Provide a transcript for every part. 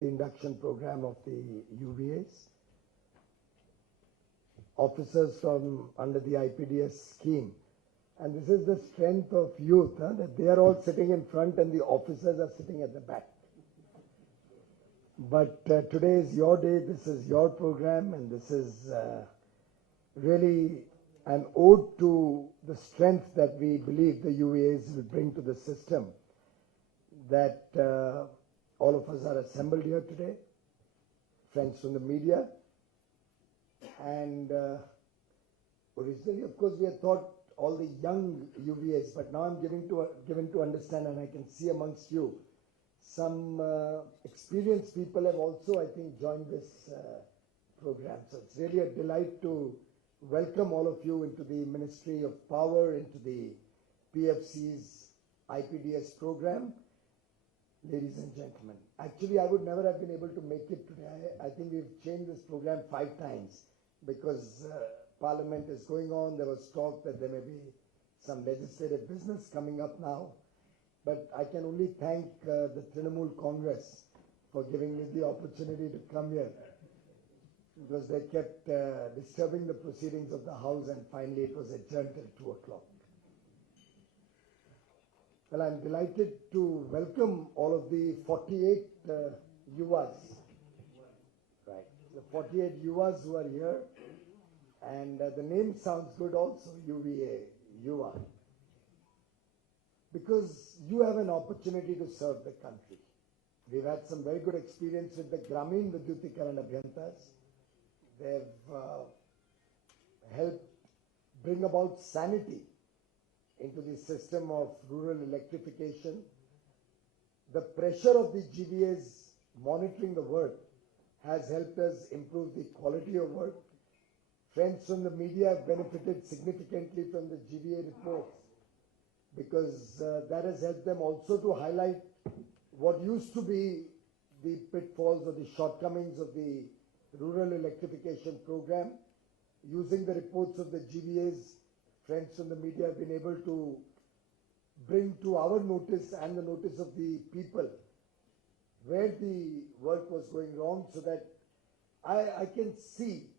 the induction program of the UVAs. Officers from under the IPDS scheme. And this is the strength of youth, that they are all sitting in front and the officers are sitting at the back. But today is your day, this is your program, and this is really an ode to the strength that we believe the UVAs will bring to the system, that all of us are assembled here today, friends from the media, and originally, of course, we had thought all the young UVAs, but now I'm given to understand, and I can see amongst you, some experienced people have also, I think, joined this program. So it's really a delight to welcome all of you into the Ministry of Power, into the PFC's IPDS program. Ladies and gentlemen, actually I would never have been able to make it today. I think we've changed this program 5 times because Parliament is going on. There was talk that there may be some legislative business coming up now. But I can only thank the Trinamool Congress for giving me the opportunity to come here, because they kept disturbing the proceedings of the House, and finally it was adjourned till 2 o'clock. Well, I'm delighted to welcome all of the 48 UVAs, right? The 48 UVAs who are here, and the name sounds good also, UVA, UVA. Because you have an opportunity to serve the country. We've had some very good experience with the Vidhyut and Abhiyantas. They've helped bring about sanity into the system of rural electrification. The pressure of the GVAs monitoring the work has helped us improve the quality of work. Friends from the media have benefited significantly from the GVA reports, because that has helped them also to highlight what used to be the pitfalls or the shortcomings of the rural electrification program. Using the reports of the GVAs, friends from the media have been able to bring to our notice and the notice of the people where the work was going wrong, so that I can see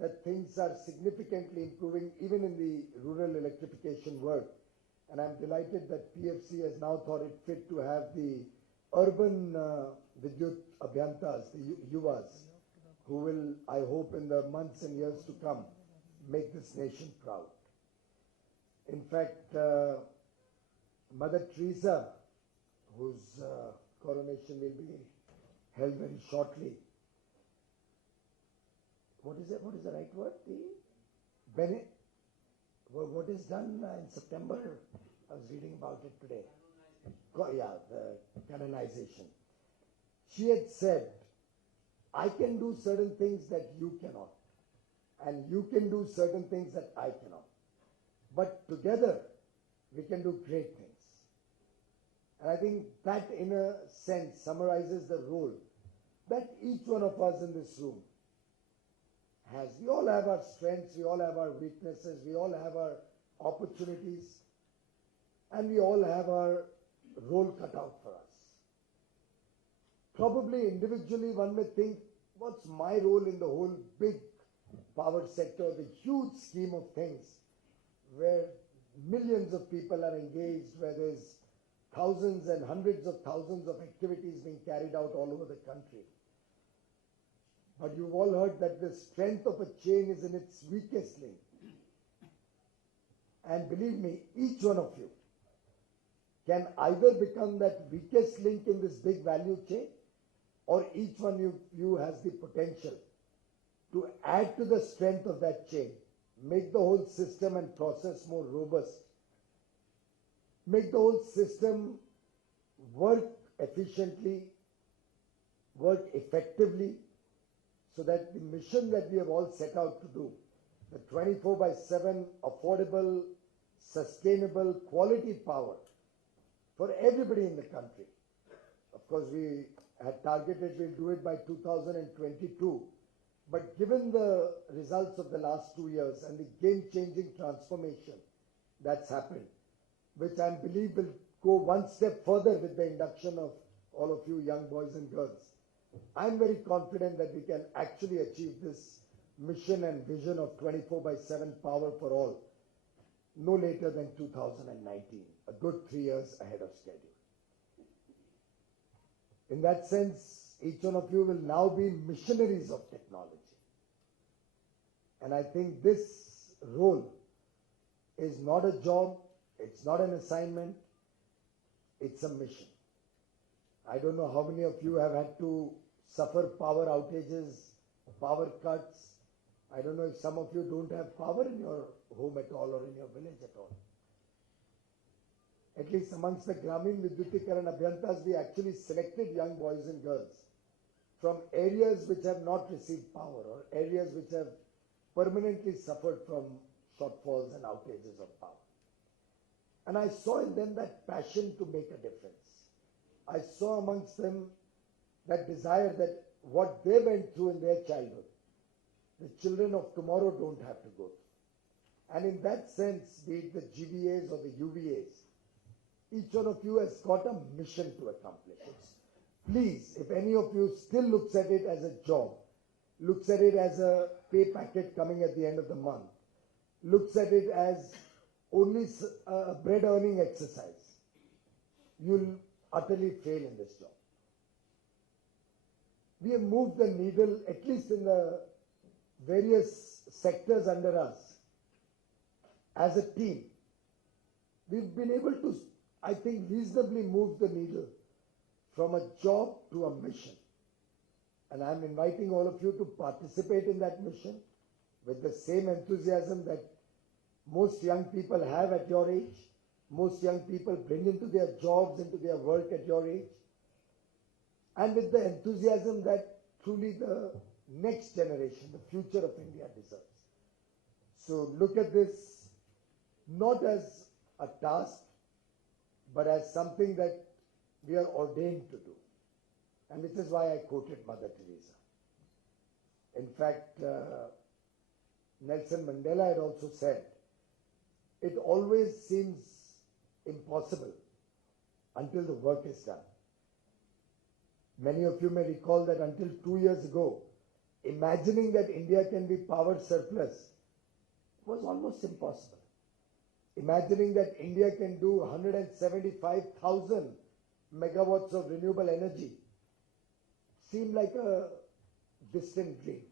that things are significantly improving even in the rural electrification work. And I'm delighted that PFC has now thought it fit to have the urban Vidhyut Abhiyantas, the UVAs, who will, I hope, in the months and years to come, make this nation proud. In fact, Mother Teresa, whose coronation will be held very shortly, what is the right word? What is done in September? I was reading about it today. Yeah, the canonization. She had said, I can do certain things that you cannot, and you can do certain things that I cannot. But together, we can do great things. And I think that, in a sense, summarizes the role that each one of us in this room has. We all have our strengths, we all have our weaknesses, we all have our opportunities, and we all have our role cut out for us. Probably individually one may think, what's my role in the whole big power sector, the huge scheme of things, where millions of people are engaged, where there's thousands and hundreds of thousands of activities being carried out all over the country. But you've all heard that the strength of a chain is in its weakest link. And believe me, each one of you can either become that weakest link in this big value chain, or each one of you has the potential to add to the strength of that chain, make the whole system and process more robust, make the whole system work efficiently, work effectively, so that the mission that we have all set out to do, the 24/7 affordable, sustainable, quality power for everybody in the country. Of course, we had targeted we'll do it by 2022. But given the results of the last 2 years and the game-changing transformation that's happened, which I believe will go one step further with the induction of all of you young boys and girls, I'm very confident that we can actually achieve this mission and vision of 24/7 power for all no later than 2019, a good 3 years ahead of schedule. In that sense, each one of you will now be missionaries of technology. And I think this role is not a job, it's not an assignment, it's a mission. I don't know how many of you have had to suffer power outages, power cuts. I don't know if some of you don't have power in your home at all or in your village at all. At least amongst the Gramin Vidyutikaran Abhiyantas, we actually selected young boys and girls from areas which have not received power or areas which have permanently suffered from shortfalls and outages of power. And I saw in them that passion to make a difference. I saw amongst them that desire that what they went through in their childhood, the children of tomorrow don't have to go through. And in that sense, be it the GVAs or the UVAs, each one of you has got a mission to accomplish. Please, if any of you still looks at it as a job, looks at it as a pay packet coming at the end of the month, looks at it as only a bread earning exercise, you'll utterly fail in this job. We have moved the needle, at least in the various sectors under us, as a team. We've been able to, I think, reasonably move the needle from a job to a mission. And I'm inviting all of you to participate in that mission with the same enthusiasm that most young people have at your age, most young people bring into their jobs, into their work at your age, and with the enthusiasm that truly the next generation, the future of India deserves. So look at this not as a task, but as something that we are ordained to do. And which is why I quoted Mother Teresa. In fact, Nelson Mandela had also said, it always seems impossible until the work is done. Many of you may recall that until 2 years ago, imagining that India can be power surplus was almost impossible. Imagining that India can do 175,000 megawatts of renewable energy seemed like a distant dream.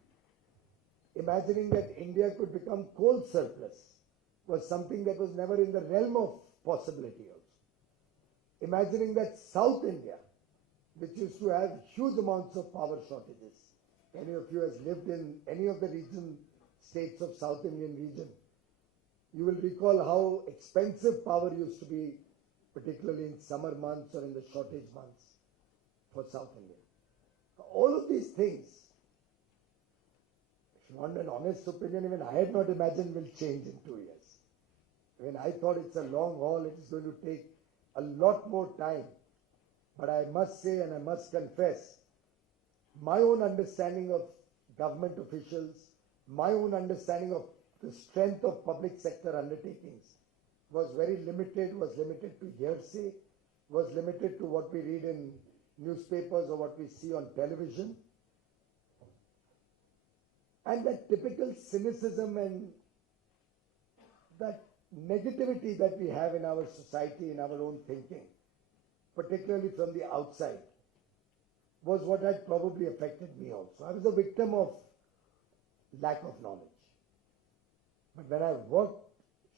Imagining that India could become coal surplus was something that was never in the realm of possibility also. Imagining that South India, which used to have huge amounts of power shortages, any of you has lived in any of the states of South Indian region, you will recall how expensive power used to be, particularly in summer months or in the shortage months for South India. All of these things, if you want an honest opinion, even I had not imagined will change in 2 years. When I thought it's a long haul, it is going to take a lot more time. But I must say and I must confess, my own understanding of government officials, my own understanding of the strength of public sector undertakings was very limited, was limited to hearsay, was limited to what we read in newspapers or what we see on television. And that typical cynicism and that negativity that we have in our society, in our own thinking, particularly from the outside, was what had probably affected me also. I was a victim of lack of knowledge. But when I worked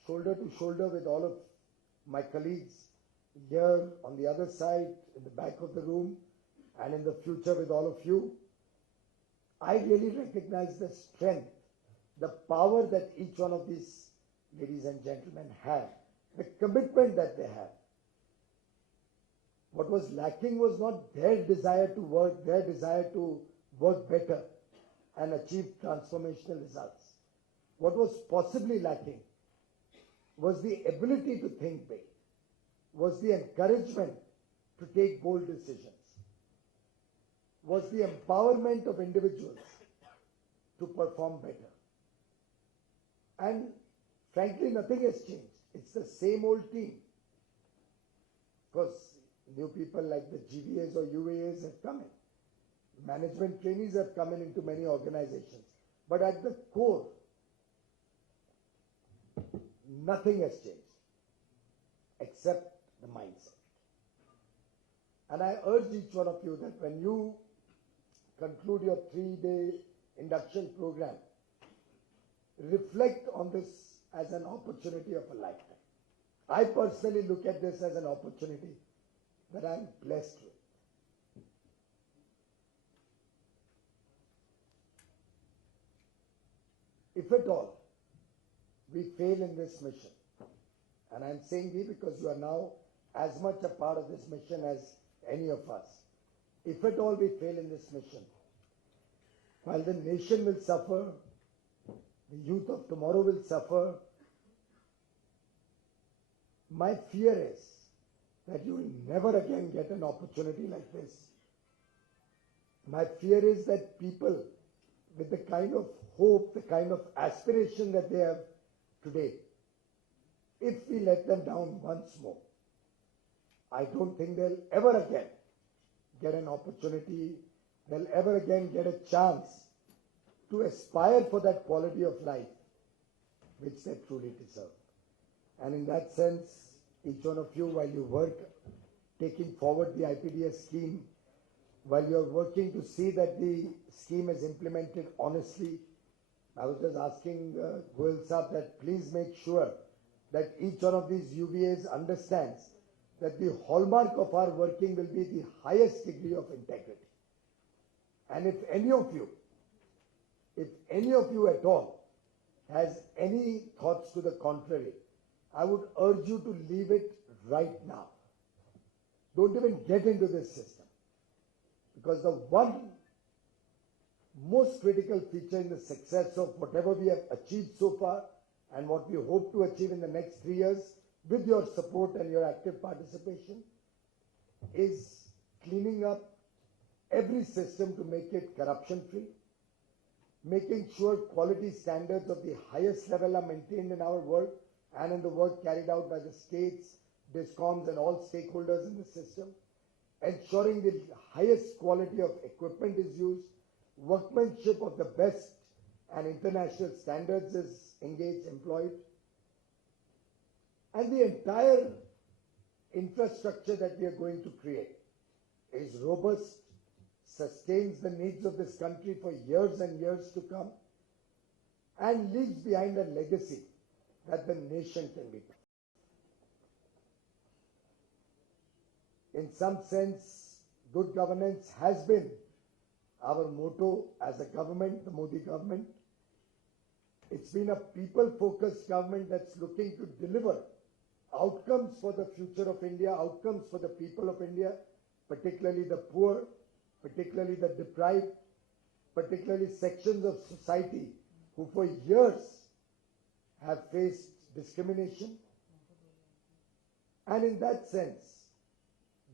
shoulder to shoulder with all of my colleagues here on the other side, in the back of the room, and in the future with all of you, I really recognize the strength, the power that each one of these ladies and gentlemen have, the commitment that they have. What was lacking was not their desire to work, their desire to work better and achieve transformational results. What was possibly lacking was the ability to think big, was the encouragement to take bold decisions, was the empowerment of individuals to perform better. And frankly, nothing has changed. It's the same old team. Of course, new people like the GVAs or UVAs have come in. Management trainees have come in into many organizations. But at the core, nothing has changed except the mindset. And I urge each one of you that when you conclude your 3-day induction program, reflect on this as an opportunity of a lifetime. I personally look at this as an opportunity that I'm blessed with. If at all we fail in this mission, and I'm saying we because you are now as much a part of this mission as any of us. If at all we fail in this mission, while the nation will suffer, the youth of tomorrow will suffer, my fear is that you will never again get an opportunity like this. My fear is that people with the kind of hope, the kind of aspiration that they have today, if we let them down once more, I don't think they'll ever again get an opportunity, they'll ever again get a chance to aspire for that quality of life which they truly deserve. And in that sense, each one of you, while you work taking forward the IPDS scheme, while you're working to see that the scheme is implemented honestly, I was just asking Goel Saab that please make sure that each one of these UVAs understands that the hallmark of our working will be the highest degree of integrity. And if any of you at all has any thoughts to the contrary, I would urge you to leave it right now. Don't even get into this system. Because the one most critical feature in the success of whatever we have achieved so far and what we hope to achieve in the next 3 years with your support and your active participation is cleaning up every system to make it corruption free, making sure quality standards of the highest level are maintained in our work and in the work carried out by the states, DISCOMs and all stakeholders in the system, ensuring the highest quality of equipment is used, workmanship of the best and international standards is employed, and the entire infrastructure that we are going to create is robust, sustains the needs of this country for years and years to come, and leaves behind a legacy that the nation can be proud. In some sense, good governance has been our motto as a government, the Modi government. It's been a people-focused government that's looking to deliver outcomes for the future of India, outcomes for the people of India, particularly the poor, particularly the deprived, particularly sections of society who for years have faced discrimination. And in that sense,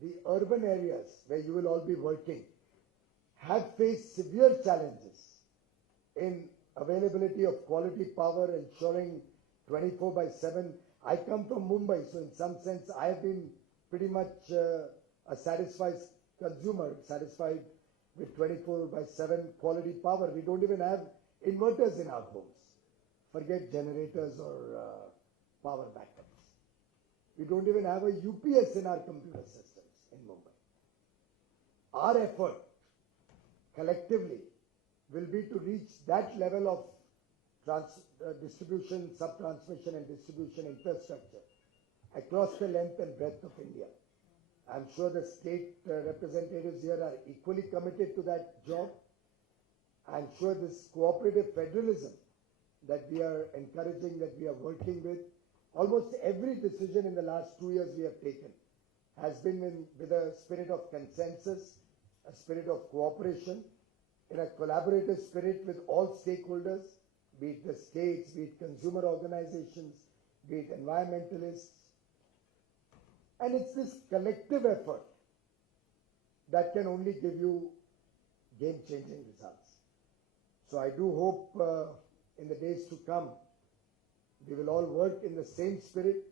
the urban areas where you will all be working have faced severe challenges in availability of quality power, ensuring 24/7. I come from Mumbai, so in some sense I have been pretty much a satisfied consumer, satisfied with 24/7 quality power. We don't even have inverters in our homes. Forget generators or power backups. We don't even have a UPS in our computer systems in Mumbai. Our effort collectively will be to reach that level of distribution, sub-transmission and distribution infrastructure across the length and breadth of India. I'm sure the state representatives here are equally committed to that job. I'm sure this cooperative federalism that we are encouraging, that we are working with, almost every decision in the last 2 years we have taken has been with a spirit of consensus, a spirit of cooperation, in a collaborative spirit with all stakeholders, be it the states, be it consumer organizations, be it environmentalists. And it's this collective effort that can only give you game-changing results. So I do hope in the days to come, we will all work in the same spirit.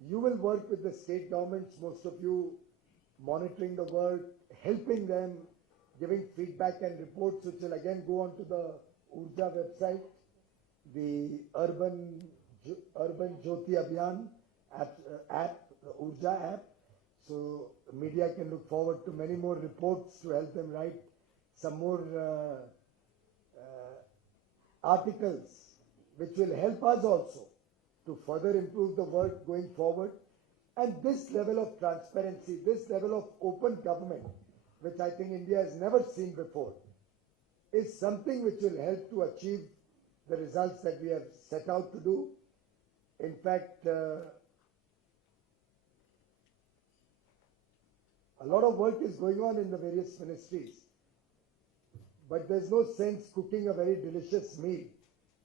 You will work with the state governments, most of you monitoring the work, helping them, giving feedback and reports, which will again go on to the Urja website, the Urban Jyoti Abhiyan app, the Urja app. So media can look forward to many more reports to help them write some more articles, which will help us also to further improve the work going forward. And this level of transparency, this level of open government, which I think India has never seen before, is something which will help to achieve the results that we have set out to do. In fact, a lot of work is going on in the various ministries, but there's no sense cooking a very delicious meal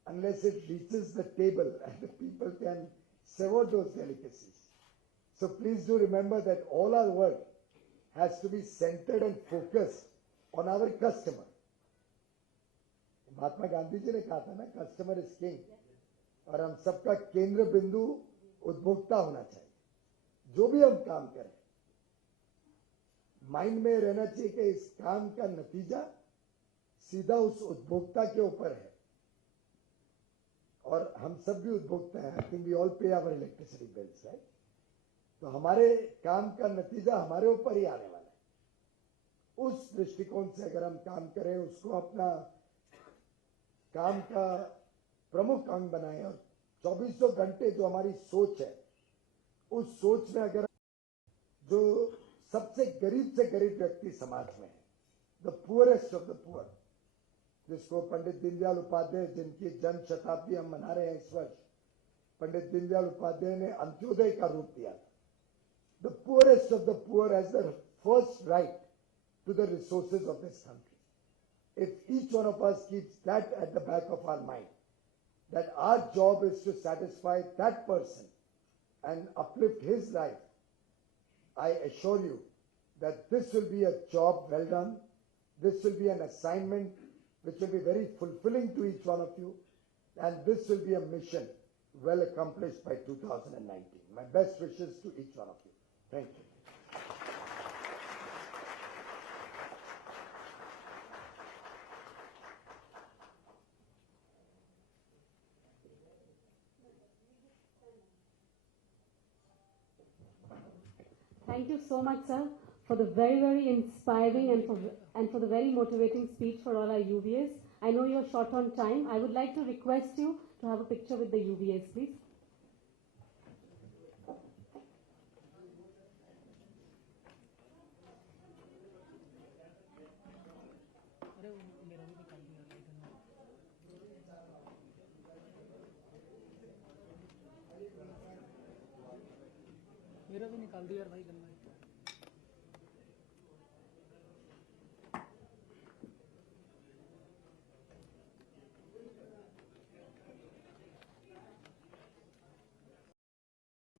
unless it reaches the table and the people can savor those delicacies. So please do remember that all our work has to be centered and focused on our customer. Mahatma Gandhi ji ने कहा था ना, customer is king, और हम सबका केंद्र बिंदु उपभोक्ता होना चाहिए। जो भी हम काम करें, माइंड में रहना चाहिए कि इस काम का नतीजा सीधा उस उपभोक्ता के ऊपर है, और हम सब भी उपभोक्ता हैं। आई थिंक वी ऑल पे आवर इलेक्ट्रिसिटी बिल्स, राइट? तो हमारे काम का नतीजा हमारे ऊपर ही आने वाला है। उस दृष्टिकोण से अगर हम काम करें, उसको अपना काम का प्रमुख अंग बनाएं, और 2400 घंटे जो हमारी सोच है, उस सोच में अगर जो सबसे गरीब व्यक्ति समाज में है, the poorest of the poor, जिसको पंडित दीनदयाल उपाध्याय, जिनकी जन्म शताब्दी हम मना रहे हैं इस वर्ष, पंडित दीनदयाल उपाध्याय ने अंत्योदय का रूप दिया था। The poorest of the poor has the first right to the resources of this country. If each one of us keeps that at the back of our mind, that our job is to satisfy that person and uplift his life, I assure you that this will be a job well done. This will be an assignment which will be very fulfilling to each one of you, and this will be a mission well accomplished by 2019. My best wishes to each one of you. Thank you. Thank you so much, sir, for the very, very inspiring and for the very motivating speech for all our UVAs. I know you're short on time. I would like to request you to have a picture with the UVAs, please. मेरा भी निकाल दिया यार भाई गन्ना।